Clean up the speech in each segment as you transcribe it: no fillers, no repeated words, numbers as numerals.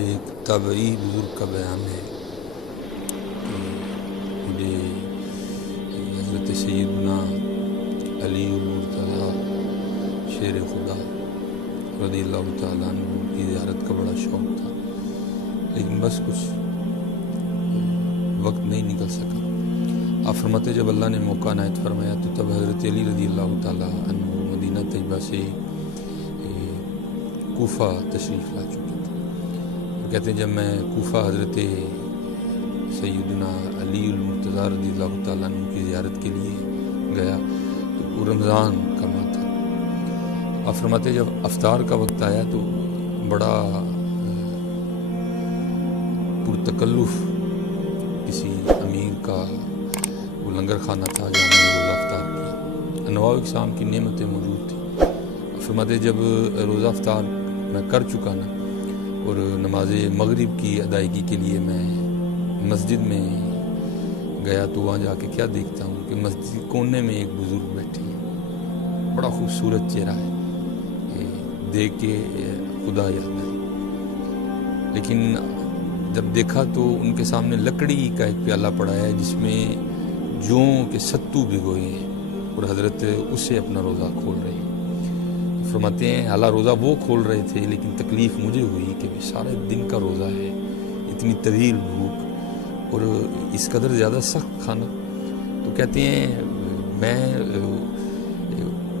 ایک تابعی بزرگ کا بیان ہے کہ مجھے حضرت سیدنا علی المرتضیٰ شیر خدا رضی اللہ تعالیٰ عنہ کی زیارت کا بڑا شوق تھا، لیکن بس کچھ وقت نہیں نکل سکا۔ آپ فرماتے جب اللہ نے موقع عنایت فرمایا تو تب حضرت علی رضی اللہ تعالیٰ عنہ مدینہ طیبہ سے کوفہ تشریف لا چکے تھے۔ اور کہتے ہیں جب میں کوفہ حضرت سیدنا علی المرتضیٰ رضی اللہ تعالیٰ عنہ کی زیارت کے لیے گیا تو وہ رمضان کا ماہ تھا۔ آپ فرماتے جب افطار کا وقت آیا تو بڑا پرتکلف کسی امیر کا وہ لنگر خانہ تھا جہاں میں نے روزہ افطار کیا، انواع و اقسام کی نعمتیں موجود تھیں۔ فرماتے جب روزہ افطار میں کر چکا نا اور نماز مغرب کی ادائیگی کے لیے میں مسجد میں گیا تو وہاں جا کے کیا دیکھتا ہوں کہ مسجد کونے میں ایک بزرگ بیٹھے ہیں، بڑا خوبصورت چہرہ ہے، دیکھ کے خدا یاد آئی۔ لیکن جب دیکھا تو ان کے سامنے لکڑی کا ایک پیالہ پڑا ہے جس میں جوں کے ستو بھگوئے ہیں اور حضرت اس سے اپنا روزہ کھول رہے ہیں۔ فرماتے ہیں حالانکہ روزہ وہ کھول رہے تھے لیکن تکلیف مجھے ہوئی کہ سارے دن کا روزہ ہے، اتنی طویل بھوک اور اس قدر زیادہ سخت کھانا۔ تو کہتے ہیں میں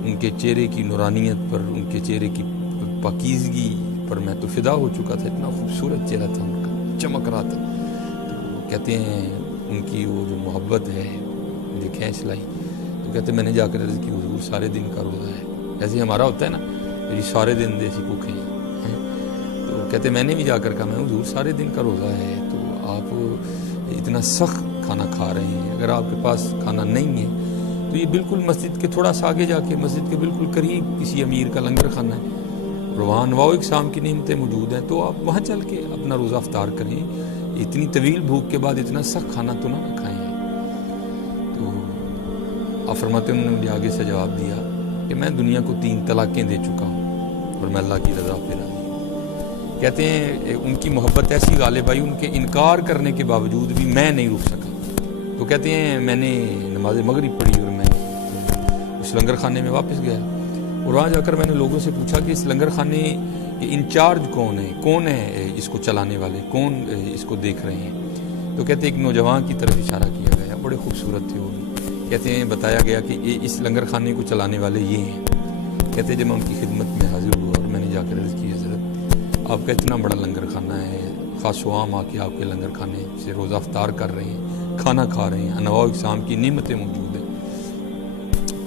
ان کے چہرے کی نورانیت پر، ان کے چہرے کی پاکیزگی پر میں تو فدا ہو چکا تھا، اتنا خوبصورت چہرہ تھا ان کا، چمک رہا تھا۔ تو کہتے ہیں ان کی وہ جو محبت ہے مجھے کھینچ لائی۔ تو کہتے ہیں میں نے جا کر عرض کی حضور سارے دن کا روزہ ہے، ایسے ہمارا ہوتا ہے نا میری سارے دن دیسی بھوکے ہیں۔ تو کہتے ہیں میں نے بھی جا کر کہا میں حضور سارے دن کا روزہ ہے تو آپ اتنا سخت کھانا کھا رہے ہیں، اگر آپ کے پاس کھانا نہیں ہے تو یہ بالکل مسجد کے تھوڑا سا آگے جا کے مسجد کے بالکل قریب کسی امیر کا لنگر خانہ ہے اور وہاں انواع و اقسام کی نعمتیں موجود ہیں، تو آپ وہاں چل کے اپنا روزہ افطار کریں، اتنی طویل بھوک کے بعد اتنا سخت کھانا تو نہ کھائیں۔ تو آپ فرماتے ہیں انہوں نے مجھے آگے سے جواب دیا کہ میں دنیا کو 3 طلاقیں دے چکا ہوں اور میں اللہ کی رضا پہ راضی ہوں۔ کہتے ہیں ان کی محبت ایسی غالب آئی، ان کے انکار کرنے کے باوجود بھی میں نہیں رک سکا۔ تو کہتے ہیں میں نے نماز مغرب پڑھی اور میں اس لنگر خانے میں واپس گیا اور وہاں جا کر میں نے لوگوں سے پوچھا کہ اس لنگر خانے کے انچارج کون ہے اس کو چلانے والے، کون اس کو دیکھ رہے ہیں؟ تو کہتے ہیں ایک نوجوان کی طرف اشارہ کیا گیا، بڑے خوبصورت تھے وہ بھی۔ کہتے ہیں بتایا گیا کہ اس لنگر خانے کو چلانے والے یہ ہیں۔ کہتے ہیں جب میں ان کی خدمت میں حاضر ہوا اور میں نے جا کر عرض کی حضرت آپ کا اتنا بڑا لنگر خانہ ہے، خاص و عام آ کے آپ کے لنگر خانے سے روزہ افطار کر رہے ہیں، کھانا کھا رہے ہیں، انواع و اقسام کی نعمتیں موجود ہیں،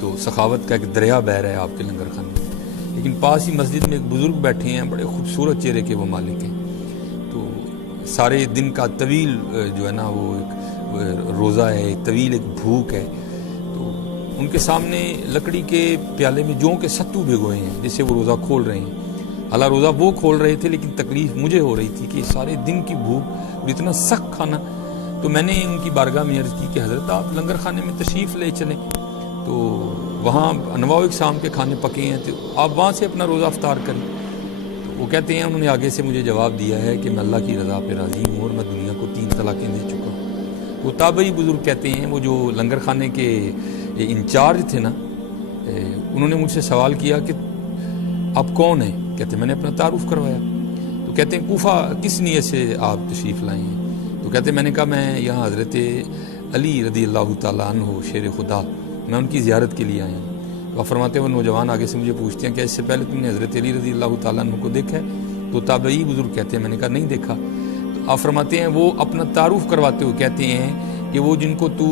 تو سخاوت کا ایک دریا بہہ رہا ہے آپ کے لنگر خانے میں، لیکن پاس ہی مسجد میں ایک بزرگ بیٹھے ہیں، بڑے خوبصورت چہرے کے وہ مالک ہیں، تو سارے دن کا طویل جو ہے نا وہ ایک روزہ ہے، ایک طویل ایک بھوک ہے، تو ان کے سامنے لکڑی کے پیالے میں جوں کے ستو بھگوئے ہیں جس سے وہ روزہ کھول رہے ہیں۔ حالانکہ روزہ وہ کھول رہے تھے لیکن تکلیف مجھے ہو رہی تھی کہ سارے دن کی بھوک اور اتنا سخت کھانا۔ تو میں نے ان کی بارگاہ میں عرض کی کہ حضرت آپ لنگر خانے میں تشریف لے چلیں، تو وہاں انواع و اقسام کے کھانے پکے ہیں تو آپ وہاں سے اپنا روزہ افطار کریں۔ تو وہ کہتے ہیں انہوں نے آگے سے مجھے جواب دیا ہے کہ میں اللہ کی رضا پہ راضی ہوں اور میں دنیا کو 3 طلاقیں دے چکا ہوں۔ وہ تابعی بزرگ کہتے ہیں وہ جو لنگر خانے کے انچارج تھے نا، انہوں نے مجھ سے سوال کیا کہ آپ کون ہیں؟ کہتے ہیں میں نے اپنا تعارف کروایا۔ تو کہتے ہیں کوفہ کس نیت سے آپ تشریف لائے ہیں؟ تو کہتے ہیں میں نے کہا میں یہاں حضرت علی رضی اللہ تعالیٰ عنہ شیر خدا میں ان کی زیارت کے لیے آیا ہوں۔ تو آپ فرماتے ہیں وہ نوجوان آگے سے مجھے پوچھتے ہیں کہ اس سے پہلے تم نے حضرت علی رضی اللہ تعالیٰ عنہ کو دیکھا ہے؟ تو تابعی بزرگ کہتے ہیں میں نے کہا نہیں دیکھا۔ تو آپ فرماتے ہیں وہ اپنا تعارف کرواتے ہوئے کہتے ہیں کہ وہ جن کو تو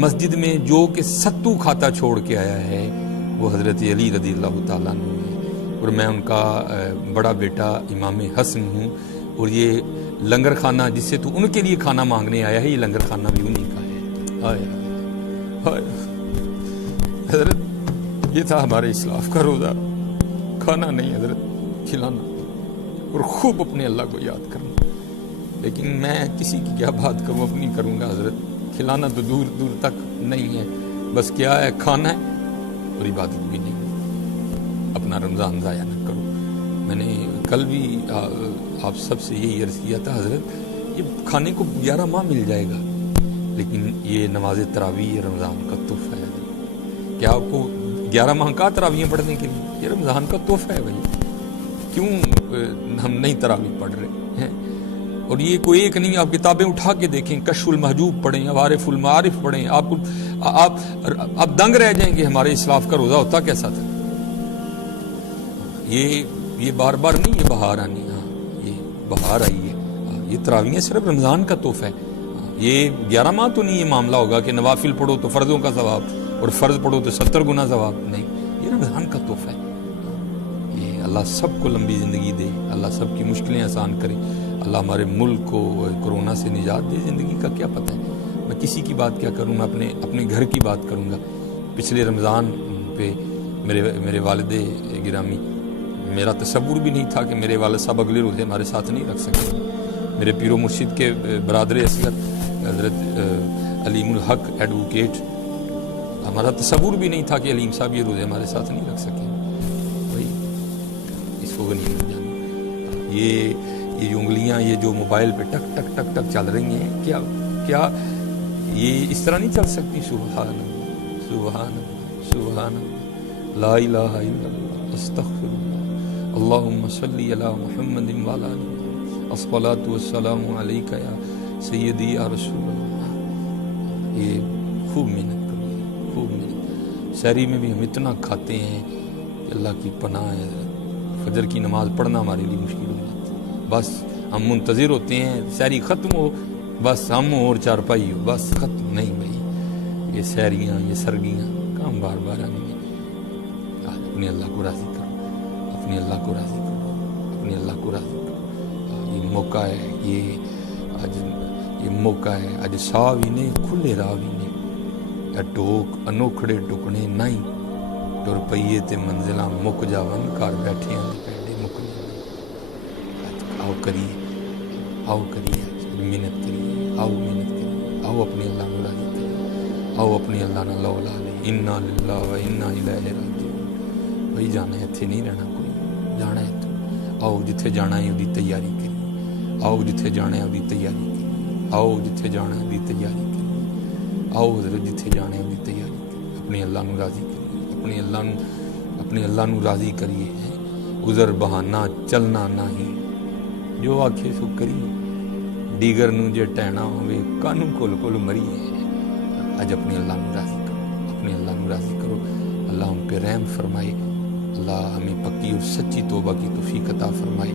مسجد میں جو کہ ستو کھاتا چھوڑ کے آیا ہے وہ حضرت علی رضی اللہ تعالیٰ عنہ ہے، اور میں ان کا بڑا بیٹا امام حسن ہوں، اور یہ لنگر خانہ جس سے تو ان کے لیے کھانا مانگنے آیا ہے یہ لنگر خانہ بھی انہی کا ہے۔ آئے آئے حضرت یہ تھا ہمارے اسلاف کا روزہ، کھانا نہیں حضرت، کھلانا اور خوب اپنے اللہ کو یاد کرنا۔ لیکن میں کسی کی کیا بات کروں، اپنی کروں گا حضرت، کھلانا تو دور دور تک نہیں ہے، بس کیا ہے کھانا ہے اور عبادت بھی نہیں۔ اپنا رمضان ضائع نہ کرو۔ میں نے کل بھی آپ سب سے یہی عرض کیا تھا حضرت یہ کھانے کو 11 ماہ مل جائے گا، لیکن یہ نماز تراویح رمضان کا تحفہ ہے۔ کیا آپ کو 11 ماہ کا تراویح پڑھنے کے لیے؟ یہ رمضان کا تحفہ ہے بھائی، کیوں ہم نہیں تراویح پڑھ رہے ہیں؟ اور یہ کوئی ایک نہیں، آپ کتابیں اٹھا کے دیکھیں، کشف المحجوب پڑھیں، عوارف المعارف پڑھیں، آپ دنگ رہ جائیں گے ہمارے اسلاف کا روزہ ہوتا کیسا تھا۔ یہ بار بار نہیں، یہ بہار آنی، ہاں یہ بہار آئی ہے، یہ تراویح صرف رمضان کا تحفہ ہے۔ یہ 11 ماہ تو نہیں یہ معاملہ ہوگا کہ نوافل پڑھو تو فرضوں کا ثواب اور فرض پڑھو تو 70 گنا ثواب، نہیں، یہ رمضان کا تحفہ ہے۔ یہ اللہ سب کو لمبی زندگی دے، اللہ سب کی مشکلیں آسان کرے، اللہ ہمارے ملک کو کورونا سے نجات دے۔ زندگی کا کیا پتہ ہے، میں کسی کی بات کیا کروں، میں اپنے گھر کی بات کروں گا۔ پچھلے رمضان پہ میرے والد گرامی، میرا تصور بھی نہیں تھا کہ میرے والد صاحب اگلے روزے ہمارے ساتھ نہیں رکھ سکے۔ میرے پیر و مرشد کے برادر اصغر حضرت علیم الحق ایڈوکیٹ، ہمارا تصور بھی نہیں تھا کہ علیم صاحب یہ روزے ہمارے ساتھ نہیں رکھ سکے۔ بھائی اس کو غنیمت جانو۔ یہ جو انگلیاں، یہ جو موبائل پہ ٹک ٹک ٹک ٹک چل رہی ہیں، کیا یہ اس طرح نہیں چل سکتی؟ سبحان اللہ سبحان اللہ سبحان اللہ، لا الہ الا اللہ، استغفر اللہ، اللہم صلی علی محمد وعلی آلہ، الصلاۃ والسلام علیک یا سیدی یا رسول اللہ۔ یہ خوب محنت کرو، خوب محنت۔ سحری میں بھی ہم اتنا کھاتے ہیں کہ اللہ کی پناہ ہے، فجر کی نماز پڑھنا ہمارے لیے مشکل ہو جاتی ہے۔ بس ہم منتظر ہوتے ہیں سحری ختم ہو، بس ہم اور چارپائی ہو، بس ختم نہیں بھائی۔ یہ سحریاں، یہ سرگیاں کام بار بار آنے میں۔ اپنے اللہ کو راضی کرو، اپنے اللہ کو راضی کرو، اپنے اللہ کو راضی کرو۔ یہ موقع ہے، یہ موقع ہے، اج ساہ بھی نہیں، کھلے راہ بھی نہیں، یا ٹوک انوکھڑے ٹکنے نہیں، ٹر پئیے تے منزلاں مک جاون، گھر بیٹھے ہیں پیڑے مک جاون۔ آؤ کریے محنت کریے، آؤ محنت کریے، آؤ اپنے اللہ کو راضی کریے، آؤ اپنے اللہ نہ لو لا لے، انا للہ و انا الیہ راجعون۔ بھائی جانا ہے، اتنے نہیں رہنا کوئی، جانا ہے تو آؤ، جتھے جانا ہے وہی تیاری کریے، آؤ جتھے جانا ہے وہی تیاری کریے، آؤ جتھے جانا ہے وہی تیاری کریے، آؤ حضرت جتھے جانا ہے وہی تیاری کریے، اپنے اللہ نو راضی کریے، اپنے اللہ نو راضی کریے۔ عذر بہانہ چلنا نہیں، جو آکھے سو کریے، دیگر نو جے ٹہنا ہوئے کانو کول کول مریے۔ اج اپنے اللہ نو راضی کرو، اپنے اللہ نو راضی کرو، اللہ ہم پہ رحم فرمائے، اللہ ہمیں پکی اور سچی توبہ کی توفیق عطا فرمائے،